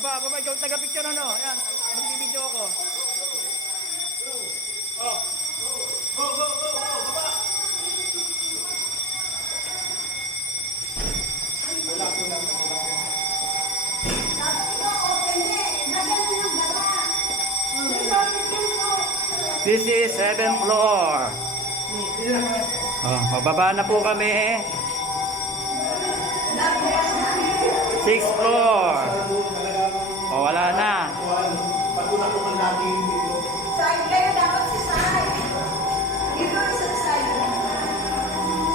Baba, ikaw taga-picture ano? Ayan, magbibideo ako. Oh. Go, baba. Wala. This is 7th floor. Oh, mababa na po kami. 6th floor. Oh, wala na. Pag-una ko man lagi